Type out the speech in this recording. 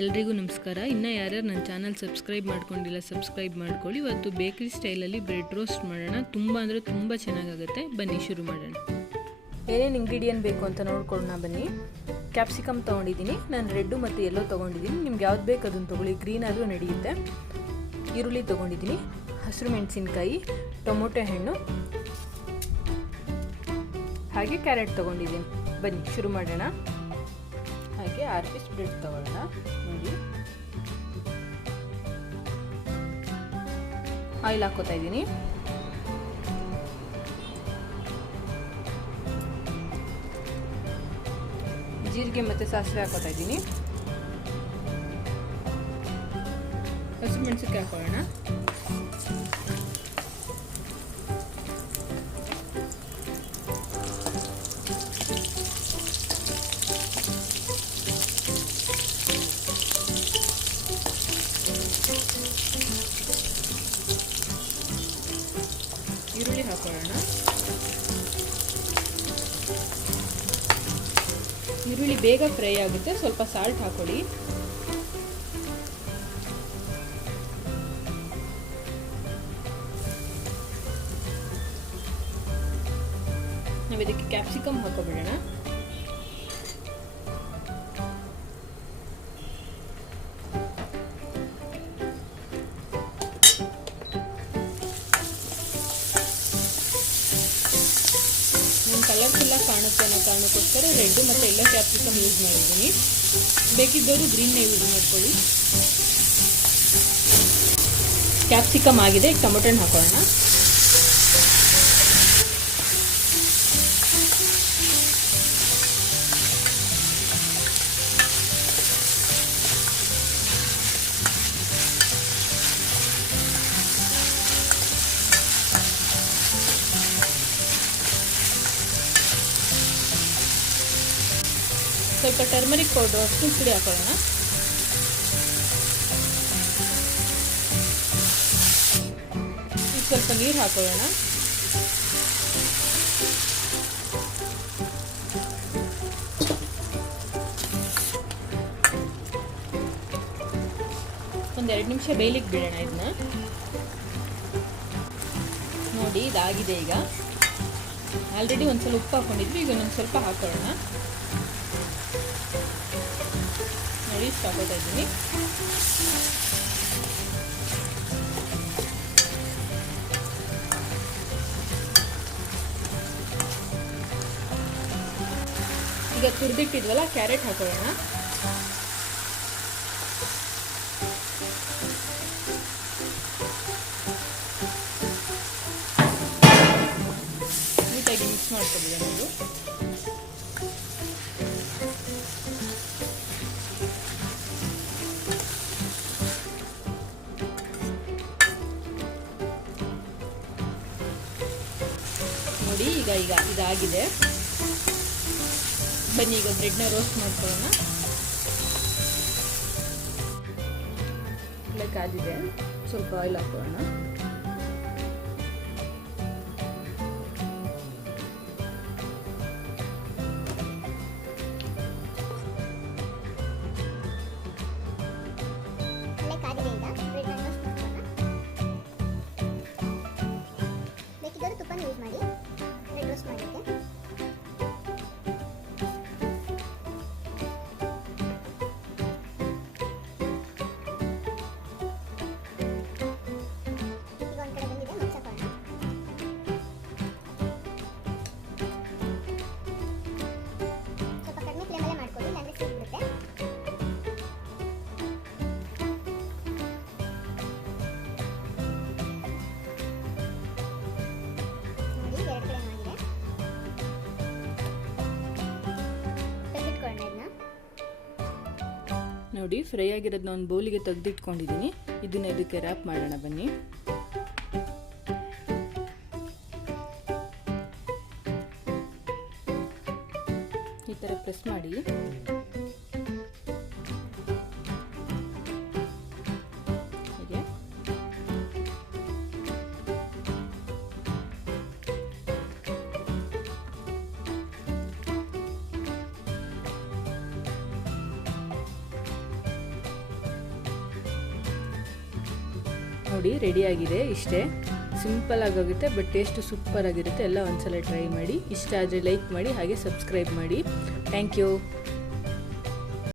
ಎಲ್ರಿಗೂ ನಮಸ್ಕಾರ. ಇನ್ನು ಯಾರ್ಯಾರು ನನ್ನ ಚಾನಲ್ ಸಬ್ಸ್ಕ್ರೈಬ್ ಮಾಡ್ಕೊಂಡಿಲ್ಲ ಸಬ್ಸ್ಕ್ರೈಬ್ ಮಾಡ್ಕೊಳ್ಳಿ. ಇವತ್ತು ಬೇಕರಿ ಸ್ಟೈಲಲ್ಲಿ ಬ್ರೆಡ್ ರೋಸ್ಟ್ ಮಾಡೋಣ. ತುಂಬ ಅಂದರೆ ತುಂಬ ಚೆನ್ನಾಗಾಗುತ್ತೆ. ಬನ್ನಿ ಶುರು ಮಾಡೋಣ. ಏನೇನು ಇಂಗ್ರೀಡಿಯೆಂಟ್ ಬೇಕು ಅಂತ ನೋಡ್ಕೊಳ್ಳೋಣ ಬನ್ನಿ. ಕ್ಯಾಪ್ಸಿಕಮ್ ತೊಗೊಂಡಿದ್ದೀನಿ, ನಾನು ರೆಡ್ಡು ಮತ್ತು ಯೆಲ್ಲೋ ತೊಗೊಂಡಿದ್ದೀನಿ. ನಿಮ್ಗೆ ಯಾವ್ದು ಬೇಕು ಅದನ್ನು ತೊಗೊಳ್ಳಿ, ಗ್ರೀನ್ ಆದರೂ ನಡೆಯುತ್ತೆ. ಈರುಳ್ಳಿ ತೊಗೊಂಡಿದ್ದೀನಿ, ಹಸಿರು ಮೆಣಸಿನ್ಕಾಯಿ, ಟೊಮೊಟೊ ಹಣ್ಣು ಹಾಗೆ ಕ್ಯಾರೆಟ್ ತೊಗೊಂಡಿದ್ದೀನಿ. ಬನ್ನಿ ಶುರು ಮಾಡೋಣ. ಹಾಗೆ 6 ಪೀಸ್ ಬ್ರೆಡ್ ತಗೊಳ್ಳೋಣ. ನೋಡಿ, ಆಯಿಲ್ ಹಾಕೋತಾ ಇದ್ದೀನಿ. ಜೀರಿಗೆ ಮತ್ತು ಸಾಸಿವೆ ಹಾಕೋತಾ ಇದ್ದೀನಿ. ಹಸಿರು ಮೆಣಸಿನ್ಕಾಯಿ ಹಾಕೊಳ್ಳೋಣ. ಈರುಳ್ಳಿ ಹಾಕೊಳ್ಳೋಣ. ಈರುಳ್ಳಿ ಬೇಗ ಫ್ರೈ ಆಗುತ್ತೆ, ಸ್ವಲ್ಪ ಸಾಲ್ಟ್ ಹಾಕೊಳ್ಳಿ. ನಾವು ಇದಕ್ಕೆ ಕ್ಯಾಪ್ಸಿಕಮ್ ಹಾಕೋಬಿಡೋಣ. ಕಲರ್ಫುಲ್ಲಾಗಿ ಕಾಣುತ್ತೆ ಅನ್ನೋ ಕಾರಣಕ್ಕೋಸ್ಕರ ರೆಡ್ ಮತ್ತು ಯೆಲ್ಲೋ ಕ್ಯಾಪ್ಸಿಕಮ್ ಯೂಸ್ ಮಾಡಿದ್ದೀನಿ. ಬೇಕಿದ್ದವರು ಗ್ರೀನ್ನೇ ಯೂಸ್ ಮಾಡ್ಕೊಳ್ಳಿ. ಕ್ಯಾಪ್ಸಿಕಮ್ ಆಗಿದೆ, ಟೊಮೊಟೊ ಹಣ್ಣು ಹಾಕೊಳ್ಳೋಣ. ಸ್ವಲ್ಪ ಟರ್ಮರಿಕ್ ಪೌಡರ್ ಅಷ್ಟು ಪುಡಿ ಹಾಕೊಳ್ಳೋಣ. ಸ್ವಲ್ಪ ನೀರು ಹಾಕೊಳ್ಳೋಣ. ಒಂದು 2 ನಿಮಿಷ ಬೇಯಲಿಕ್ಕೆ ಬಿಡೋಣ ಇದನ್ನ. ನೋಡಿ, ಇದಾಗಿದೆ. ಈಗ ಆಲ್ರೆಡಿ ಒಂದ್ಸಲ ಉಪ್ಪು ಹಾಕೊಂಡಿದ್ವಿ, ಈಗ ಒಂದು ಸ್ವಲ್ಪ ಹಾಕೊಳ್ಳೋಣ. ನೋಡಿ, ಇಷ್ಟು ಹಾಕೋತಾ ಇದ್ದೀನಿ. ಈಗ ತುರಿದಿಟ್ಟಿದ್ವಲ್ಲ ಕ್ಯಾರೆಟ್ ಹಾಕೊಳ್ಳೋಣ. ನೀಟಾಗಿ ಮಿಕ್ಸ್ ಮಾಡ್ಕೊಬಿಡೋಣ. ಇದು ನೋಡಿ, ಈಗ ಇದಾಗಿದೆ. ಬನ್ನಿ ಈಗ ಬ್ರೆಡ್ನ ರೋಸ್ಟ್ ಮಾಡ್ಕೊಳ್ಳೋಣ. ಕಾದಿದೆ, ಸ್ವಲ್ಪ ಆಯಿಲ್ ಹಾಕೊಳ್ಳೋಣ. ಯೂಸ್ ಮಾಡಿ ಬ್ರೆಡ್ ರೋಸ್ಟ್ ಮಾಡಲಿಕ್ಕೆ. ಈಗ ಒಂದು ಕಡೆ ಬಂದಿದೆ, ಮುಚ್ಚಾಕೋಣ. ಸ್ವಲ್ಪ ಕಡಿಮೆ ಫ್ಲೇಮಲ್ಲೇ ಮಾಡ್ಕೊಳ್ಳಿ, ಇಲ್ಲಾಂದ್ರೆ ಸಿಕ್ಬಿಡುತ್ತೆ. ನೋಡಿ, ಫ್ರೈ ಆಗಿರೋದನ್ನ ಒಂದು ಬೌಲಿಗೆ ತೆಗೆದಿಟ್ಕೊಂಡಿದ್ದೀನಿ. ಇದನ್ನ ಇದಕ್ಕೆ ರ್ಯಾಪ್ ಮಾಡೋಣ. ಬನ್ನಿ. ಈ ಥರ ಪ್ರೆಸ್ ಮಾಡಿ ಹೀಗೆ ನೋಡಿ ರೆಡಿಯಾಗಿದೆ. ಇಷ್ಟೇ ಸಿಂಪಲ್ ಆಗೋಗುತ್ತೆ, ಬಟ್ ಟೇಸ್ಟು ಸೂಪರ್ ಆಗಿರುತ್ತೆ. ಎಲ್ಲ ಒಂದ್ಸಲ ಟ್ರೈ ಮಾಡಿ. ಇಷ್ಟ ಆದರೆ ಲೈಕ್ ಮಾಡಿ, ಹಾಗೆ ಸಬ್ಸ್ಕ್ರೈಬ್ ಮಾಡಿ. Thank you.